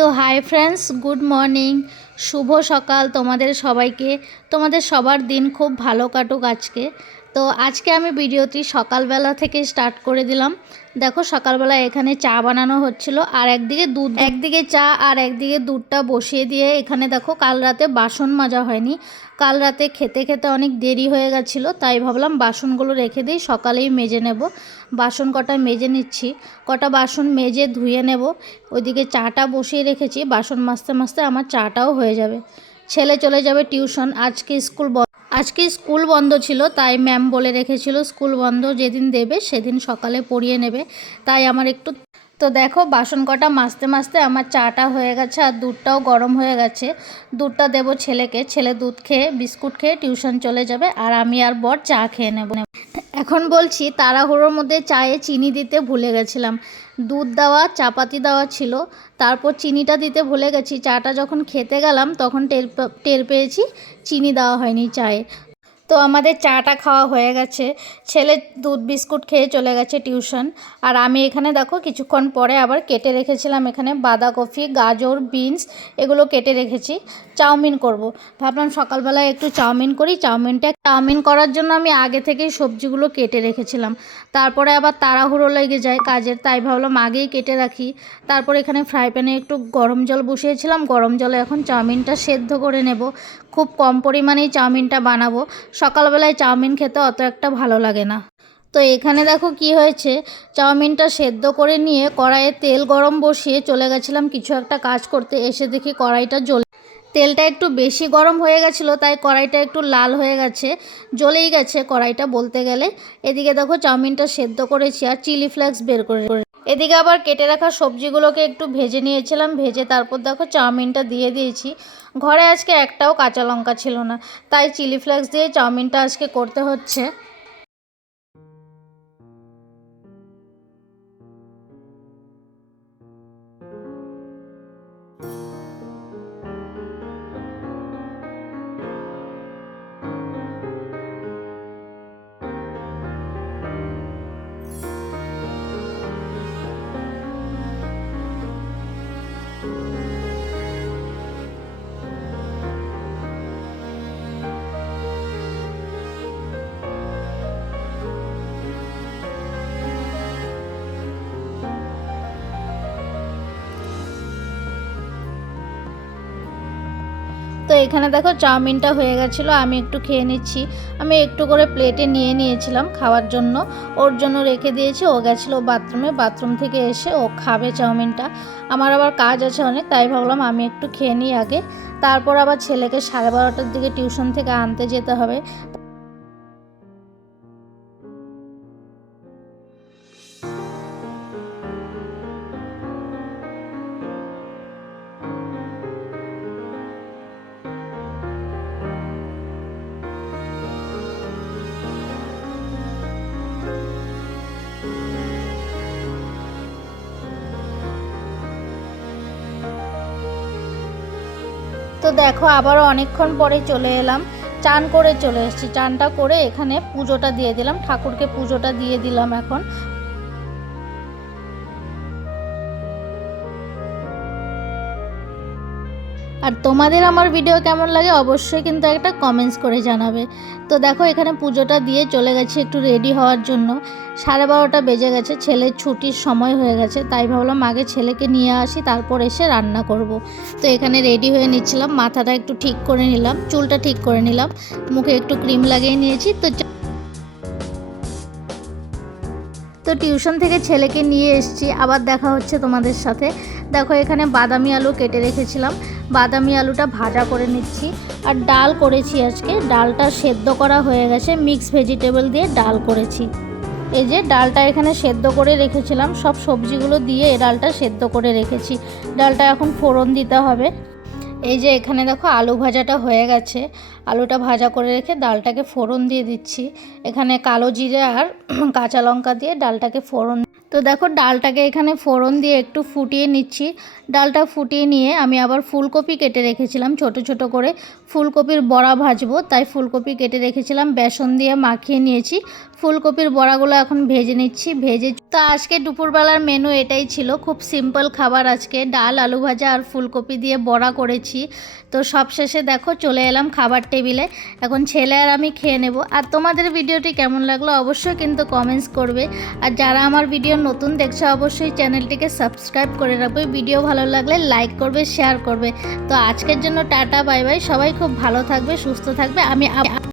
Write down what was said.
তো hi friends, good morning, শুভ সকাল তোমাদের সবাইকে। তোমাদের সবার দিন খুব ভালো কাটুক আজকে। তো আজকে আমি ভিডিওটি সকালবেলা থেকে স্টার্ট করে দিলাম। দেখো সকালবেলা এখানে চা বানানো হচ্ছিল, আর একদিকে চা আর একদিকে দুধটা বসিয়ে দিয়ে এখানে দেখো কাল রাতে বাসন মাজা হয়নি। কাল রাতে খেতে খেতে অনেক দেরি হয়ে গেছিলো, তাই ভাবলাম বাসনগুলো রেখে দিই, সকালেই মেজে নেব। বাসন কটা মেজে নিচ্ছি, কটা বাসন মেজে ধুয়ে নেব। ওইদিকে চাটা বসিয়ে রেখেছি, বাসন মাজতে মাজতে আমার চাটাও হয়ে যাবে। ছেলে চলে যাবে টিউশন, আজকে স্কুল বন্ধ ছিল, তাই ম্যাম বলে রেখেছিল স্কুল বন্ধ যেদিন দেবে সেদিন সকালে পড়িয়ে নেবে। তাই আমার একটু তো দেখো বাসন কটা মাজতে মাজতে আমার চাটা হয়ে গেছে, আর দুধটাও গরম হয়ে গেছে। দুধটা দেবো ছেলেকে, ছেলে দুধ খেয়ে বিস্কুট খেয়ে টিউশন চলে যাবে, আর আমি আর বর চা খেয়ে নেব। এখন বলছি, তাড়াহুড়োর মধ্যে চায়ে চিনি দিতে ভুলে গেছিলাম। দুধ দেওয়া, চাপাতি দেওয়া ছিল, তারপর চিনিটা দিতে ভুলে গেছি। চাটা যখন খেতে গেলাম তখন টের পেয়েছি চিনি দেওয়া হয়নি চায়ে। তো আমাদের চাটা খাওয়া হয়ে গেছে, ছেলে দুধ বিস্কুট খেয়ে চলে গেছে টিউশন। আর আমি এখানে দেখো কিছুক্ষণ পরে আবার কেটে রেখেছিলাম এখানে বাঁধাকপি, গাজর, বিনস এগুলো কেটে রেখেছি। চাউমিন করব, ভাবলাম সকালবেলায় একটু চাউমিন করি। চাউমিন করার জন্য আমি আগে থেকেই সবজিগুলো কেটে রেখেছিলাম, তারপরে আবার তাড়াহুড়ো লেগে যায় কাজের, তাই ভাবলাম আগেই কেটে রাখি। তারপর এখানে ফ্রাই প্যানে একটু গরম জল বসিয়েছিলাম, গরম জলে এখন চাউমিনটা সেদ্ধ করে নেব। খুব কম পরিমাণেই চাউমিনটা বানাবো, সকালবেলায় চাউমিন খেতে অত একটা ভালো লাগে না। তো এখানে দেখো কি হয়েছে, চাউমিনটা সেদ্ধ করে নিয়ে কড়াইয়ে তেল গরম বসিয়ে চলে গেছিলাম কিছু একটা কাজ করতে। এসে দেখি কড়াইটা তেলটা একটু বেশি গরম হয়ে গেছিলো, তাই কড়াইটা একটু লাল হয়ে গেছে, জ্বলেই গেছে কড়াইটা বলতে গেলে। এদিকে দেখো চাউমিনটা সেদ্ধ করেছি আর চিলি ফ্লেক্স বের করে এদিকে আবার কেটে রাখা সবজিগুলোকে একটু ভেজে নিয়েছিলাম, ভেজে তারপর দেখো চাউমিনটা দিয়ে দিয়েছি। ঘরে আজকে একটাও কাঁচা লঙ্কা ছিল না, তাই চিলি ফ্লেক্স দিয়ে চাউমিনটা আজকে করতে হচ্ছে। তো এখানে দেখো চাউমিনটা হয়ে গেছিলো, আমি একটু খেয়ে নিচ্ছি। আমি একটু করে প্লেটে নিয়ে নিয়েছিলাম খাওয়ার জন্য, ওর জন্য রেখে দিয়েছি। ও গেছিলো বাথরুমে, বাথরুম থেকে এসে ও খাবে চাউমিনটা। আমার আবার কাজ আছে অনেক, তাই ভাবলাম আমি একটু খেয়ে নিই আগে, তারপর আবার ছেলেকে 12:30টার দিকে টিউশন থেকে আনতে যেতে হবে। তো দেখো আবারও অনেকক্ষণ পরে চলে এলাম, চান করে চলে এসেছি। চানটা করে এখানে পুজোটা দিয়ে দিলাম, ঠাকুরকে পুজোটা দিয়ে দিলাম এখন। আর তোমাদের আমার ভিডিও কেমন লাগে অবশ্যই কিন্তু একটা কমেন্টস করে জানাবে। তো দেখো এখানে পুজোটা দিয়ে চলে গেছি একটু রেডি হওয়ার জন্য। 12:30টা বেজে গেছে, ছেলের ছুটির সময় হয়ে গেছে, তাই ভাবলাম আগে ছেলেকে নিয়ে আসি, তারপর এসে রান্না করব। তো এখানে রেডি হয়ে নিচ্ছিলাম, মাথাটা একটু ঠিক করে নিলাম, চুলটা ঠিক করে নিলাম, মুখে একটু ক্রিম লাগিয়ে নিয়েছি। তো টিউশন থেকে ছেলেকে নিয়ে এসেছি, আবার দেখা হচ্ছে তোমাদের সাথে। দেখো এখানে বাদামি আলু কেটে রেখেছিলাম, বাদামি আলুটা ভাজা করে নিচ্ছি। আর ডাল করেছি আজকে, ডালটা সেদ্ধ করা হয়ে গেছে, মিক্স ভেজিটেবল দিয়ে ডাল করেছি। এই যে ডালটা এখানে সেদ্ধ করে রেখেছিলাম, সব সবজিগুলো দিয়ে ডালটা সেদ্ধ করে রেখেছি। ডালটা এখন ফোড়ন দিতে হবে। এই যে এখানে দেখো আলু ভাজাটা হয়ে গেছে, আলুটা ভাজা করে রেখে ডালটাকে ফোড়ন দিয়ে দিচ্ছি। এখানে কালো জিরে আর কাঁচা লঙ্কা দিয়ে ডালটাকে ফোড়ন তো দেখো ডালটাকে এখানে ফোড়ন দিয়ে একটু ফুটিয়ে নিচ্ছি। ডালটা ফুটিয়ে নিয়ে আমি আবার ফুলকপি কেটে রেখেছিলাম ছোট ছোট করে, ফুলকপির বড়া ভাজবো, তাই ফুলকপি কেটে রেখেছিলাম, বেসন দিয়ে মাখিয়ে নিয়েছি। ফুলকপির বড়াগুলো এখন ভেজে নিচ্ছি। তো আজকে দুপুরবেলার মেনু এটাই ছিল, খুব সিম্পল খাবার আজকে, ডাল, আলু ভাজা আর ফুলকপি দিয়ে বড়া করেছি। তো সবশেষে দেখো চলে এলাম খাবার টেবিলে। এখন ছেলে আর আমি খেয়ে নেব। আর তোমাদের ভিডিওটি কেমন লাগলো অবশ্যই কিন্তু কমেন্টস করবে। আর যারা আমার ভিডিও নতুন দেখছো অবশ্যই চ্যানেলটিকে সাবস্ক্রাইব করে রাখবে। ভিডিও ভালো লাগলে লাইক করবে, শেয়ার করবে। তো আজকের জন্য টাটা, বাই বাই। সবাই খুব ভালো থাকবে, সুস্থ থাকবে। আমি